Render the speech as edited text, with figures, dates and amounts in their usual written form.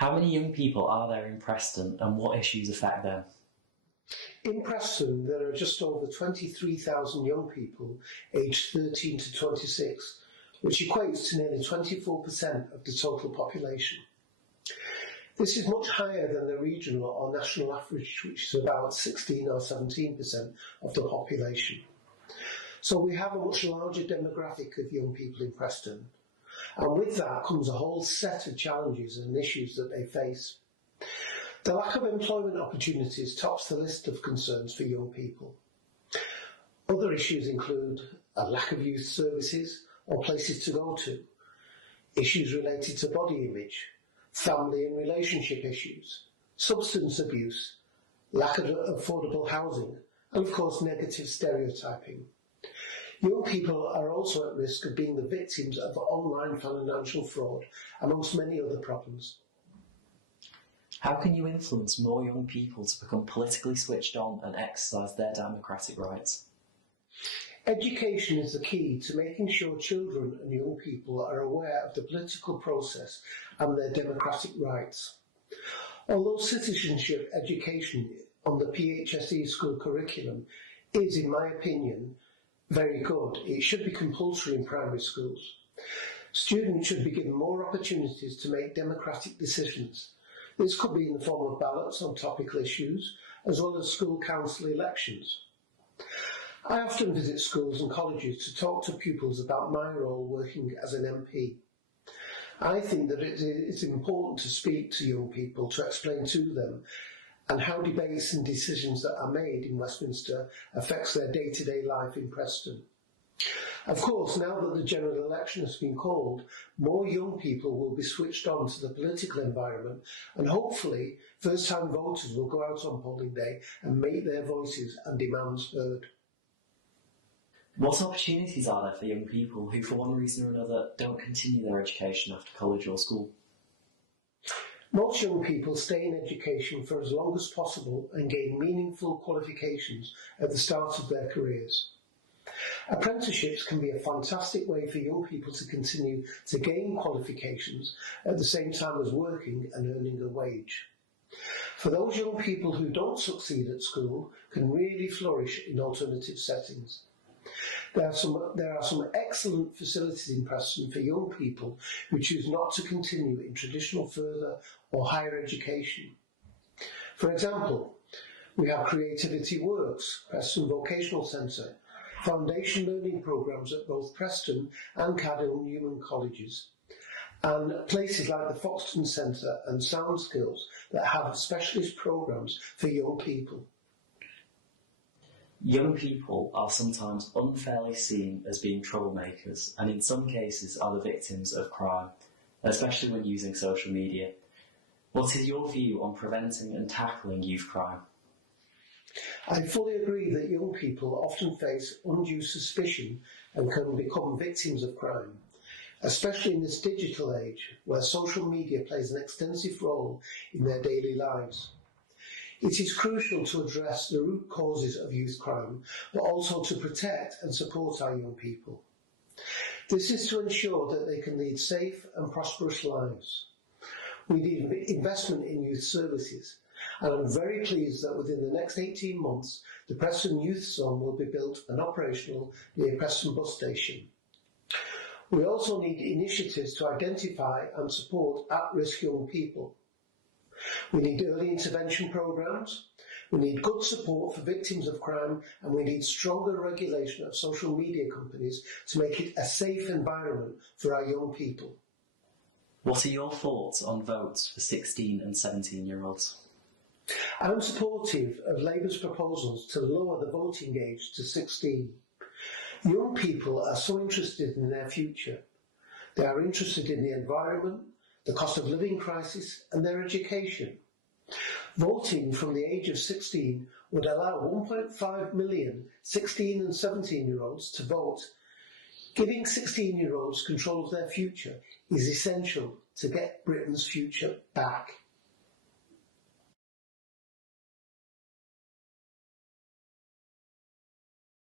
How many young people are there in Preston and what issues affect them? In Preston, there are just over 23,000 young people aged 13 to 26, which equates to nearly 24% of the total population. This is much higher than the regional or national average, which is about 16 or 17% of the population. So we have a much larger demographic of young people in Preston, and with that comes a whole set of challenges and issues that they face. The lack of employment opportunities tops the list of concerns for young people. Other issues include a lack of youth services or places to go to, issues related to body image, family and relationship issues, substance abuse, lack of affordable housing, and of course negative stereotyping. Young people are also at risk of being the victims of online financial fraud, amongst many other problems. How can you influence more young people to become politically switched on and exercise their democratic rights? Education is the key to making sure children and young people are aware of the political process and their democratic rights. Although citizenship education on the PHSE school curriculum is, in my opinion, very good, it should be compulsory in primary schools. Students should be given more opportunities to make democratic decisions. This could be in the form of ballots on topical issues, as well as school council elections. I often visit schools and colleges to talk to pupils about my role working as an MP. I think that it is important to speak to young people, to explain to them and how debates and decisions that are made in Westminster affects their day-to-day life in Preston. Of course, now that the general election has been called, more young people will be switched on to the political environment, and hopefully first-time voters will go out on polling day and make their voices and demands heard. What opportunities are there for young people who, for one reason or another, don't continue their education after college or school? Most young people stay in education for as long as possible and gain meaningful qualifications at the start of their careers. Apprenticeships can be a fantastic way for young people to continue to gain qualifications at the same time as working and earning a wage. For those young people who don't succeed at school, can really flourish in alternative settings. There are some excellent facilities in Preston for young people who choose not to continue in traditional further or higher education. For example, we have Creativity Works, Preston Vocational Centre, foundation learning programmes at both Preston and Cadell Newman colleges, and places like the Foxton Centre and Sound Skills that have specialist programmes for young people. Young people are sometimes unfairly seen as being troublemakers and in some cases are the victims of crime, especially when using social media. What is your view on preventing and tackling youth crime? I fully agree that young people often face undue suspicion and can become victims of crime, especially in this digital age where social media plays an extensive role in their daily lives. It is crucial to address the root causes of youth crime, but also to protect and support our young people. This is to ensure that they can lead safe and prosperous lives. We need investment in youth services, and I'm very pleased that within the next 18 months, the Preston Youth Zone will be built and operational near Preston Bus Station. We also need initiatives to identify and support at-risk young people. We need early intervention programmes, we need good support for victims of crime, and we need stronger regulation of social media companies to make it a safe environment for our young people. What are your thoughts on votes for 16 and 17-year-olds? I'm supportive of Labour's proposals to lower the voting age to 16. Young people are so interested in their future. They are interested in the environment, the cost of living crisis and their education. Voting from the age of 16 would allow 1.5 million 16 and 17-year-olds to vote. Giving 16-year-olds control of their future is essential to get Britain's future back.